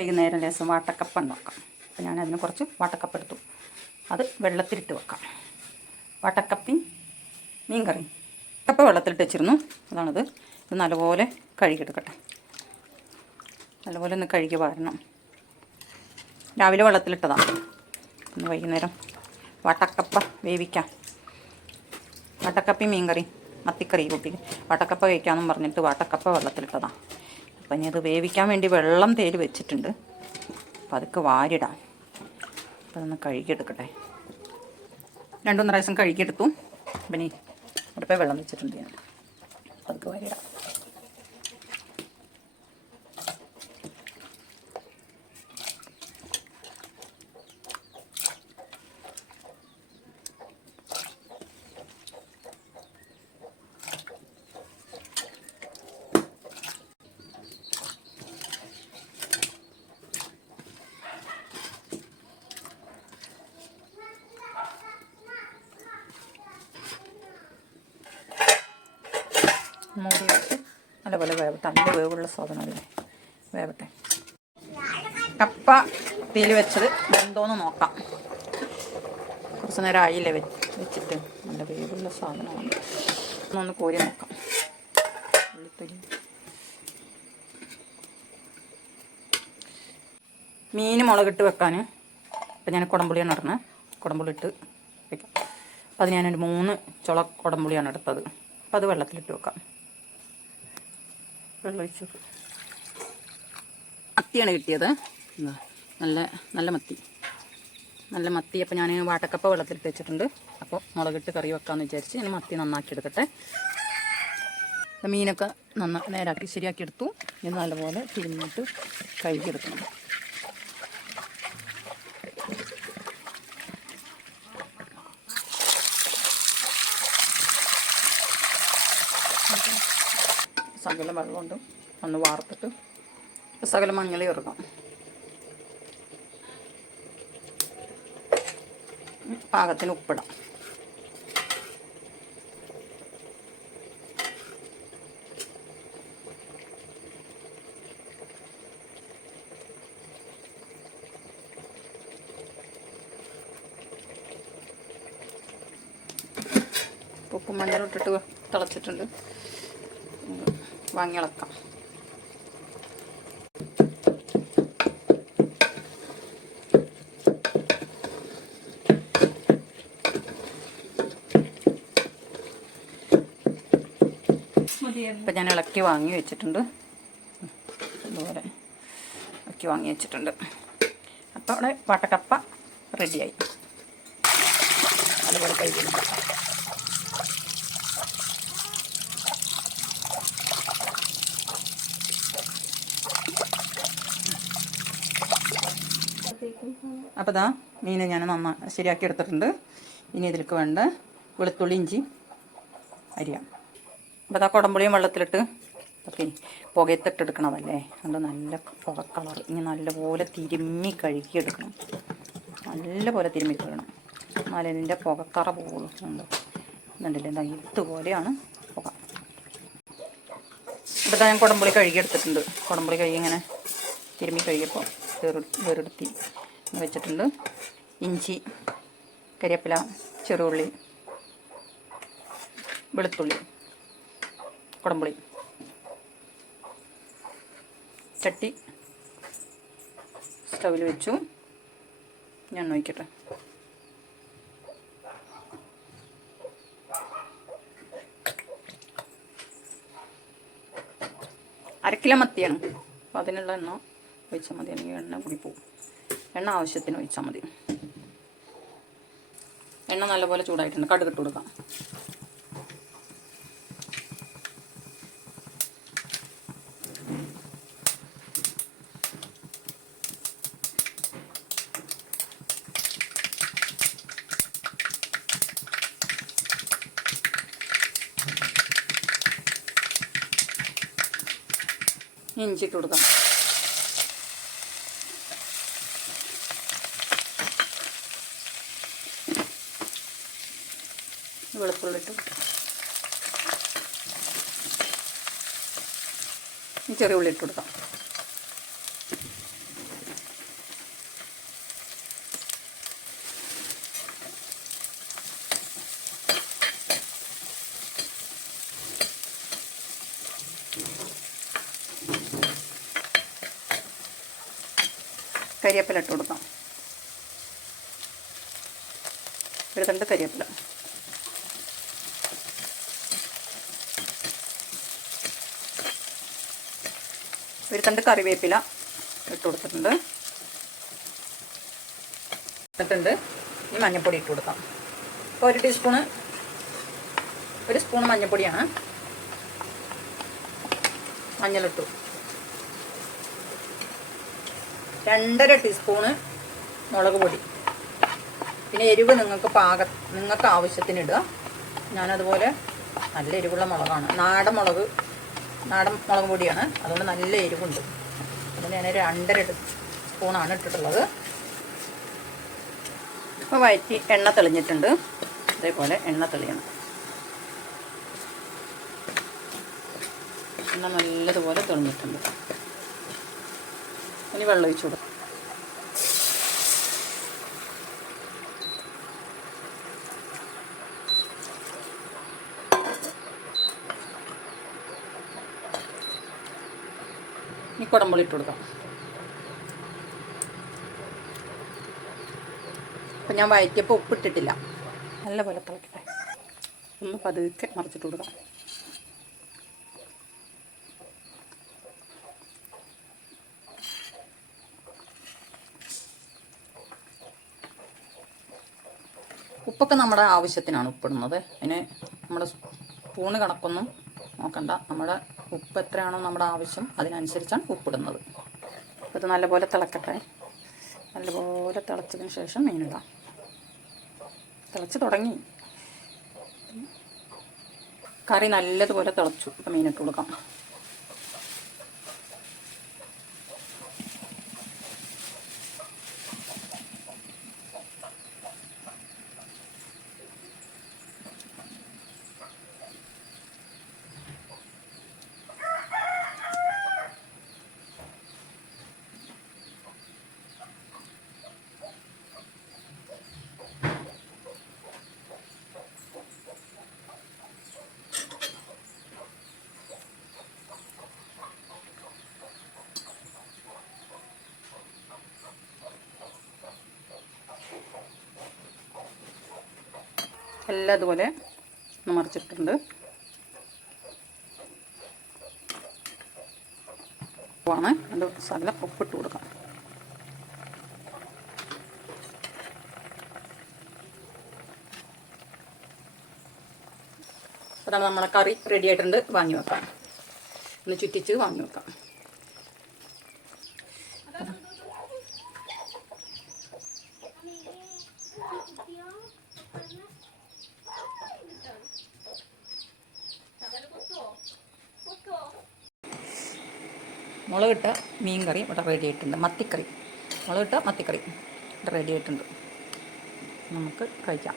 വൈകുന്നേരം ലേശം വാട്ടക്കപ്പ ഉണ്ടാക്കാം. അപ്പോൾ ഞാനതിന് കുറച്ച് വാട്ടക്കപ്പ എടുത്തു. അത് വെള്ളത്തിലിട്ട് വെക്കാം. വാട്ടക്കപ്പയും മീൻ കറിയും കപ്പ വെള്ളത്തിലിട്ട് വെച്ചിരുന്നു. അതാണിത്. ഇത് നല്ലപോലെ കഴുകിയെടുക്കട്ടെ. നല്ലപോലെ ഒന്ന് കഴുകി വാരണം. രാവിലെ വെള്ളത്തിലിട്ടതാണ്. പിന്നെ വൈകുന്നേരം വാട്ടക്കപ്പ വേവിക്കാം. വാട്ടക്കപ്പയും മീൻ കറി മത്തിക്കറി കുട്ടിക്ക് വാട്ടക്കപ്പ കഴിക്കാമെന്നും പറഞ്ഞിട്ട് വാട്ടക്കപ്പ വെള്ളത്തിലിട്ടതാണ്. അപ്പം ഇനി അത് വേവിക്കാൻ വേണ്ടി വെള്ളം തേടി വെച്ചിട്ടുണ്ട്. അപ്പം അതൊക്കെ വാരിടാം. അപ്പം അതൊന്ന് കഴുകിയെടുക്കട്ടെ. 2-3 പ്രാവശ്യം കഴുകിയെടുത്തു. അപ്പം ഇനി അടുപ്പേ വെള്ളം വെച്ചിട്ടുണ്ട് ഞാൻ. അപ്പം അതൊക്കെ വാരിടാം. മൂടി വെച്ച് നല്ലപോലെ വേവട്ടെ. നല്ല വേവുള്ള സാധനമല്ലേ, വേവട്ടെ. കപ്പ തീയിൽ വെച്ചത് എന്തോന്ന് നോക്കാം. കുറച്ച് നേരം ആയില്ലേ വെച്ചിട്ട്. നല്ല വേവുള്ള സാധനമാണ്. ഒന്ന് കോരി നോക്കാം. മീൻ മുളകിട്ട് വെക്കാൻ ഇപ്പം ഞാൻ കുടംപുളിയാണ് ഇടുന്നത്. കുടംപുളി ഇട്ട് വയ്ക്കാം. അപ്പം അത് ഞാനൊരു 3 ചുള കുടംപുളിയാണ് എടുത്തത്. അപ്പം അത് വെള്ളത്തിലിട്ട് വെക്കാം. വെള്ളം ഒഴിച്ചു. മത്തിയാണ് കിട്ടിയത്. നല്ല മത്തി. നല്ല മത്തി. അപ്പോൾ ഞാൻ വാട്ടക്കപ്പ വെള്ളത്തിലിട്ട് വെച്ചിട്ടുണ്ട്. അപ്പോൾ മുളകിട്ട് കറി വെക്കാമെന്ന് വിചാരിച്ച് ഞാൻ മത്തി നന്നാക്കി എടുക്കട്ടെ. മീനൊക്കെ നേരാക്കി ശരിയാക്കി എടുത്തു. ഇത് നല്ലപോലെ തിരിഞ്ഞിട്ട് കഴുകിയെടുക്കണം. സകലം വെള്ളമുണ്ട്. ഒന്ന് വാർത്തിട്ട് സകലം മഞ്ഞൾ ചേർക്കാം. പാകത്തിന് ഉപ്പിടാം. ഉപ്പും മഞ്ഞളും ഇട്ടിട്ട് തിളച്ചിട്ടുണ്ട്. വാങ്ങി ഇളക്കാം. ഇപ്പം ഞാൻ ഇളക്കി വാങ്ങി വെച്ചിട്ടുണ്ട്. അതുപോലെ ഇളക്കി വാങ്ങി വെച്ചിട്ടുണ്ട്. അപ്പോൾ അവിടെ വാട്ടക്കപ്പ റെഡിയായി. അതുപോലെ കഴിക്കുന്നു. അപ്പോൾ ഇതാ മീൻ ഞാൻ ശരിയാക്കി എടുത്തിട്ടുണ്ട്. ഇനി ഇതിലേക്ക് വേണ്ട വെളുത്തുള്ളി ഇഞ്ചി അരിയാം. അപ്പോൾ ഇതാ കുടംപുളിയും വെള്ളത്തിലിട്ട് ഒക്കെ പുകയത്തിട്ടെടുക്കണതല്ലേ. അതുകൊണ്ട് നല്ല പുക കളർ. ഇനി നല്ലപോലെ തിരുമ്മി കഴുകിയെടുക്കണം. നല്ലപോലെ തിരുമ്മി കഴുകണം. എന്നാലും ഇതിൻ്റെ പുകക്കറ പോകുള്ളൂ. എന്നുണ്ടല്ലേ എന്താ ഇതുപോലെയാണ് പുക. അപ്പോൾ ഇതാ ഞാൻ കുടംപുളി കഴുകിയെടുത്തിട്ടുണ്ട്. കുടംപുളി കഴുകി ഇങ്ങനെ തിരുമ്മി കഴുകിയപ്പോൾ വേറെടുത്തി വെച്ചിട്ടുണ്ട്. ഇഞ്ചി, കരിവേപ്പില, ചെറുള്ളി, വെളുത്തുള്ളി, കുടംപുളി. ചട്ടി സ്റ്റൗവിൽ വെച്ചു. ഞാൻ നോക്കട്ടെ. അരക്കിലോ മത്തിയാണ്. അപ്പോൾ അതിനുള്ള എണ്ണ ഒഴിച്ചാൽ മതി. അല്ലെങ്കിൽ എണ്ണ കൂടി പോകും. എണ്ണ ആവശ്യത്തിന് ഒഴിച്ചാൽ മതി. എണ്ണ നല്ലപോലെ ചൂടായിട്ടുണ്ട്. കടുക് ഇട്ട് കൊടുക്കാം. ഇഞ്ചി ഇട്ട് കൊടുക്കാം. വെളുത്തുള്ളി ഇട്ട് ചെറിയ ഉള്ളി ഇട്ട് കൊടുക്കാം. കരിവേപ്പില ഇട്ട് കൊടുക്കാം. ഒരു തണ്ട് കരിവേപ്പില. ഒരു തണ്ട് കറിവേപ്പില ഇട്ട് കൊടുത്തിട്ടുണ്ട്. ഈ മഞ്ഞൾപ്പൊടി ഇട്ട് കൊടുക്കാം. അപ്പോൾ ഒരു സ്പൂൺ മഞ്ഞൾപ്പൊടിയാണ്. മഞ്ഞളിട്ടു. 2.5 ടീസ്പൂണ് മുളക് പൊടി. പിന്നെ എരിവ് നിങ്ങൾക്ക് ആവശ്യത്തിന് ഇടുക. ഞാനതുപോലെ നല്ല എരിവുള്ള മുളകാണ്, നാടൻ മുളക് പൊടിയാണ്, അതുകൊണ്ട് നല്ല എരിവുണ്ട്. അതുകൊണ്ട് ഞാൻ 2.5 സ്പൂണാണ് ഇട്ടിട്ടുള്ളത്. അപ്പോൾ വഴറ്റി എണ്ണ തെളിഞ്ഞിട്ടുണ്ട്. അതേപോലെ എണ്ണ തെളിയണം. എണ്ണ നല്ലതുപോലെ തെളിഞ്ഞിട്ടുണ്ട്. ഇനി വെള്ളം ഒഴിച്ചു കൊടുക്കും. ഇനി കുടംപുളി ഇട്ട് കൊടുക്കാം. അപ്പം ഞാൻ വഴറ്റിയപ്പോൾ ഉപ്പിട്ടിട്ടില്ല. നല്ലപോലെ തിളക്കട്ടെ. ഒന്ന് പതുക്കെ മറിച്ചിട്ട് കൊടുക്കാം. ഉപ്പൊക്കെ നമ്മുടെ ആവശ്യത്തിനാണ് ഉപ്പിടുന്നത്. അതിന് നമ്മുടെ സ്പൂണ് കണക്കൊന്നും നോക്കണ്ട. നമ്മുടെ ഉപ്പ് എത്രയാണോ നമ്മുടെ ആവശ്യം അതിനനുസരിച്ചാണ് ഉപ്പിടുന്നത്. അപ്പോൾ ഇത് നല്ലപോലെ തിളക്കട്ടെ. നല്ലപോലെ തിളച്ചതിന് ശേഷം മീനിടാം. തിളച്ച് തുടങ്ങി. കറി നല്ലതുപോലെ തിളച്ചു. അപ്പോൾ മീനിട്ട് കൊടുക്കാം. എല്ലാം അതുപോലെ ഒന്ന് മറിച്ചിട്ടുണ്ട്. ഉപ്പാണ്, അതിൻ്റെ ശകലം ഉപ്പിട്ട് കൊടുക്കാം. അതാണ് നമ്മളെ കറി റെഡി ആയിട്ടുണ്ട്. വാങ്ങി വെക്കാം. ഒന്ന് ചുറ്റിച്ച് വാങ്ങി വെക്കാം. മുളകിട്ട മീൻ കറി ഇവിടെ റെഡി ആയിട്ടുണ്ട്. മത്തിക്കറി, മുളകിട്ട മത്തിക്കറി ഇവിടെ റെഡി ആയിട്ടുണ്ട്. നമുക്ക് കഴിക്കാം.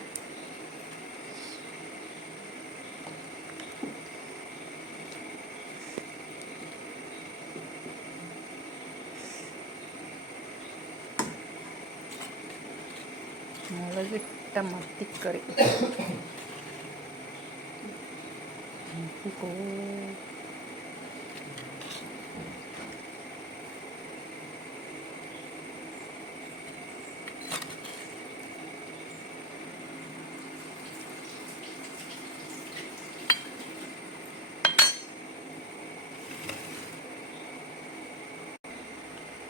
മുളകിട്ട മത്തിക്കറി.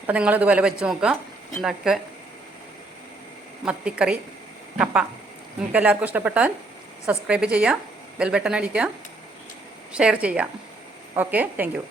അപ്പോൾ നിങ്ങളിതുപോലെ വെച്ച് നോക്കുക. ഉണ്ടാക്കിയ മത്തിക്കറി കപ്പ നിങ്ങൾക്ക് എല്ലാവർക്കും ഇഷ്ടപ്പെട്ടാൽ സബ്സ്ക്രൈബ് ചെയ്യുക, ബെൽ ബട്ടൺ അടിക്കുക, ഷെയർ ചെയ്യുക. Okay, thank you.